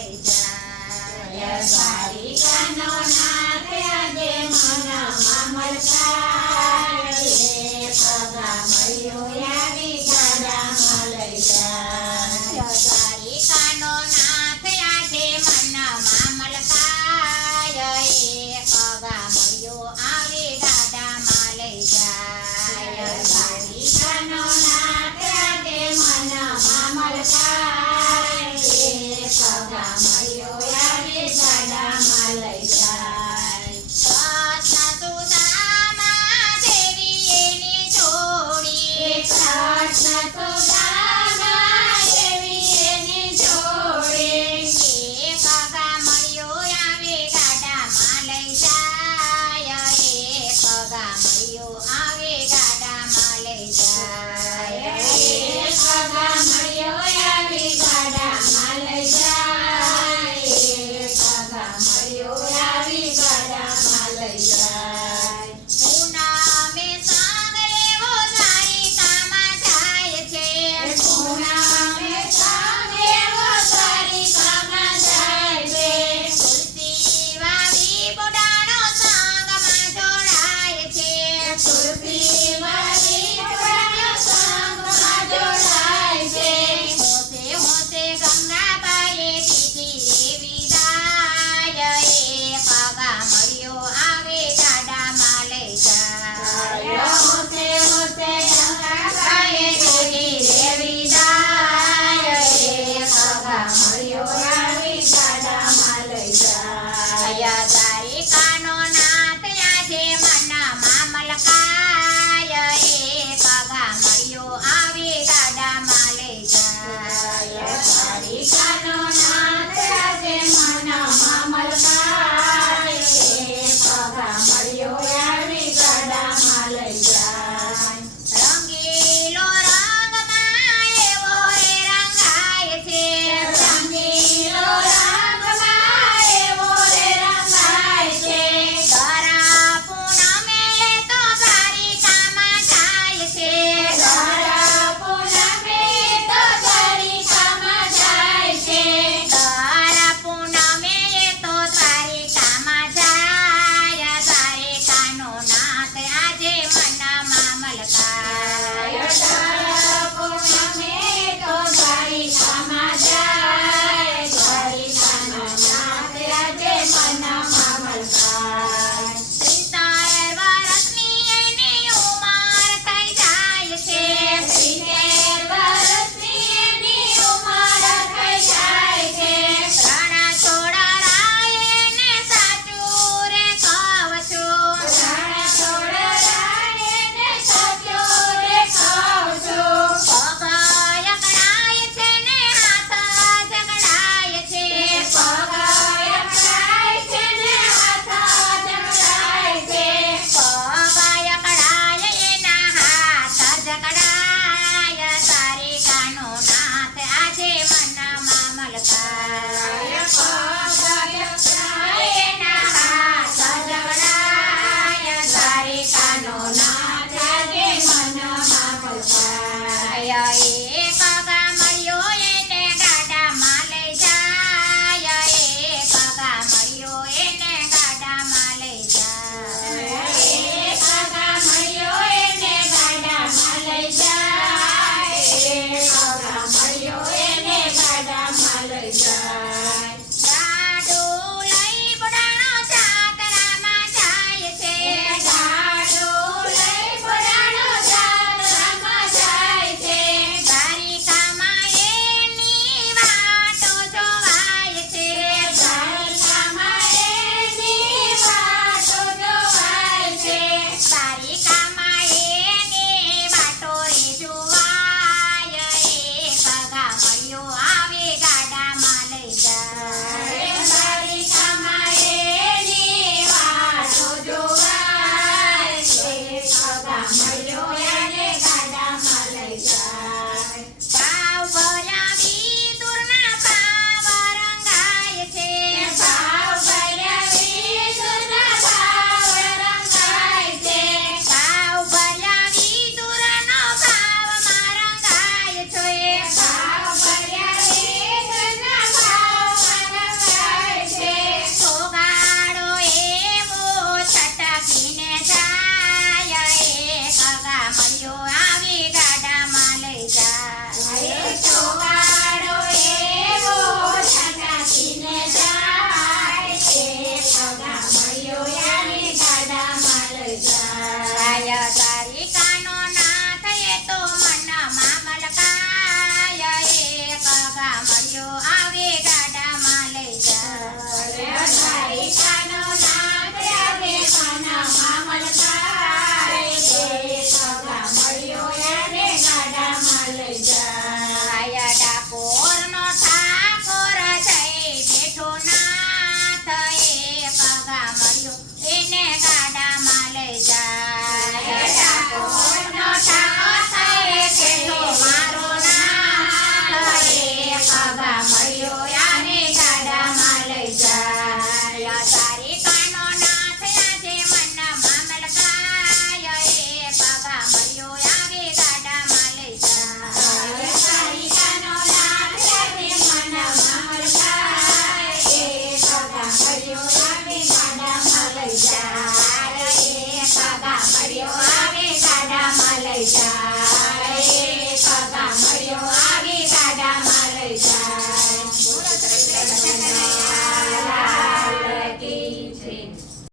લઈ જાય દ્વારિકાનો નાથ આજે મનમાં મલકાય પગા મળ્યો આવી ગાડામાં લઈ જાય દ્વારિકાનો નાથ આજે મનમાં મલકાય પગા મળ્યો આવી ગાડામાં લઈ જાય દ્વારિકાનો નાથ આજે મનમાં મલકાય પગા મળ્યો આવી ગાડામાં લઈ જાય કૃષ્ણ સુદામા દેવી એની જોડી કૃષ્ણ સુદામા દેવી એની જોડી પગા મળ્યો આવે ગાડામાં લઈ જાય પગા મળ્યો આવે ગાડામાં લઈ જાય પગા મળ્યો આવી ગાડામાં લઈ જાય પગા મળ્યો આવી ગાડામાં લઈ જાય પૂનમે સાંગરેવો દ્વારિકામાં જાય છે પૂનમે સાંગેવો દ્વારિકામાં જાય છે તુલસી વાવી બુડાણો સાંગમાં જોડાય છે તુલસી વાળી પુરાણો સંગમાં જોડાય છે હોશે હોશે ગંગાબાઈએ દીધી વિદાય પગા મળ્યો